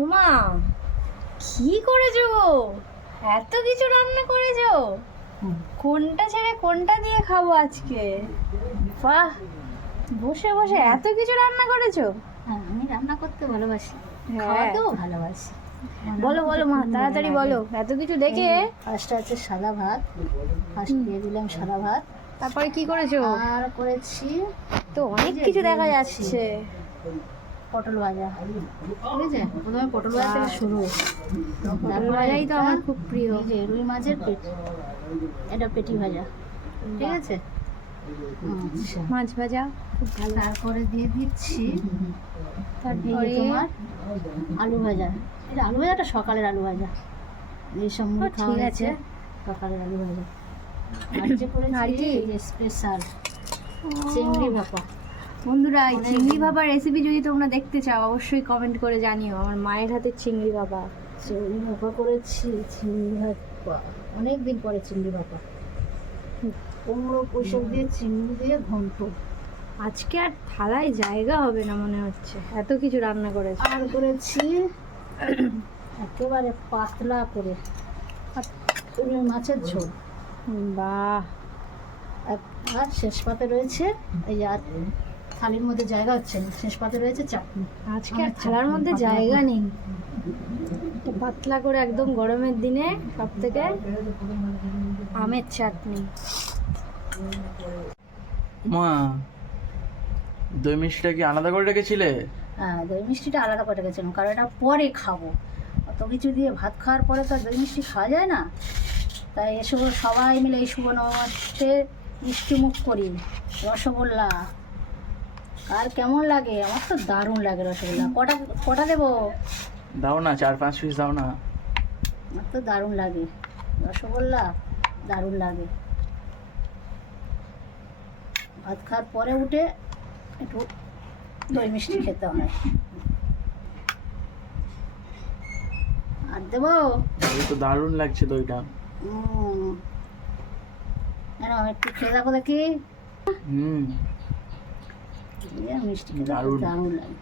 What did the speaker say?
উমা, কি করেছো গো? এত কিছু রান্না করেছো? কোনটা ছেড়ে কোনটা দিয়ে খাবো আজকে? বাহ, বসে বসে এত কিছু রান্না করেছো? হ্যাঁ, আমি রান্না করতে ভালোবাসি, হ্যাঁ। খাওয়াতেও ভালোবাসি। বলো বলো মা, তাড়াতাড়ি বলো। এত কিছু দেখে ফার্স্টে আছে সাদা ভাত, ফার্স্ট দিয়ে দিলাম সাদা ভাত। তারপরে কি করেছো? আর করেছি তো অনেক কিছু দেখা যাচ্ছে। পটল ভাজা, ঠিক আছে? প্রথমে পটল ভাজা থেকে শুরু। পটল ভাজাই তো আমার খুব প্রিয়। এই যে রুই মাছের পেটি, এটা পেটি ভাজা, ঠিক আছে? আচ্ছা, মাছ ভাজা খুব ভালো। তারপরে দিয়ে দিচ্ছি তারপরে তোমার আলু ভাজা। এটা আলু ভাজাটা সকালের আলু ভাজা, এইসব মুড়ি ঠিক খাওয়া আছে। আছে, সকালের আলু ভাজা। আর যে আর করেছি কি? এই যে স্পেশাল চিংড়ি ভাপা। বন্ধুরা, এই চিংড়ি ভাপার রেসিপি যদি তোমরা দেখতে চাও অবশ্যই কমেন্ট করে জানিও। আমার মায়ের হাতের চিংড়ি ভাপা। চিংড়ি ভাপা করেছি, চিংড়ি ভাপা অনেক দিন পরে চিংড়ি ভাপা। কুমড়ো পুঁইশাক দিয়ে চিংড়ি দিয়ে ঘন্ট। আজকে আর থালায় জায়গা হবে না মনে হচ্ছে, এত কিছু রান্না করেছে। আর করেছি একেবারে পাতলা করে রুই মাছের ঝোল। বাহ, আর শেষ পাতে রয়েছে এই যে, আর থালির মধ্যে জায়গা হচ্ছে না, শেষ পাতে রয়েছে চাটনি। আজকে আর থালার মধ্যে জায়গা নেই। একটা পাতলা করে একদম গরমের দিনে সব থেকে আমের চাটনি। মা, দই মিষ্টিটা কি আলাদা করে রেখেছিলে? হ্যাঁ, দই মিষ্টিটা আলাদা করে গেছিলাম, কারণ এটা পরে খাবো। অত কিছু দিয়ে ভাত খাওয়ার পরে তো আর দই মিষ্টি খাওয়া যায় না। তাই এসব সবাই মিলে এই শুভ নববর্ষে মিষ্টি মুখ করি। রসগোল্লা আর কেমন লাগে? আমার তো দারুণ লাগে রসগোল্লা। কটা কটা দেবো? দাও না, 4-5 পিস দাও না। আমার তো দারুণ লাগে রসগোল্লা, দারুণ লাগে। ভাত খাওয়ার পরে উঠে একটু দই মিষ্টি খেতে হয়। আর দেবো? এই তো দারুণ লাগছে দইটা। কেন, একটু খেয়ে দেখো দেখি। হুম, মিষ্টি খেতে দারুণ। দারুণ লাগে।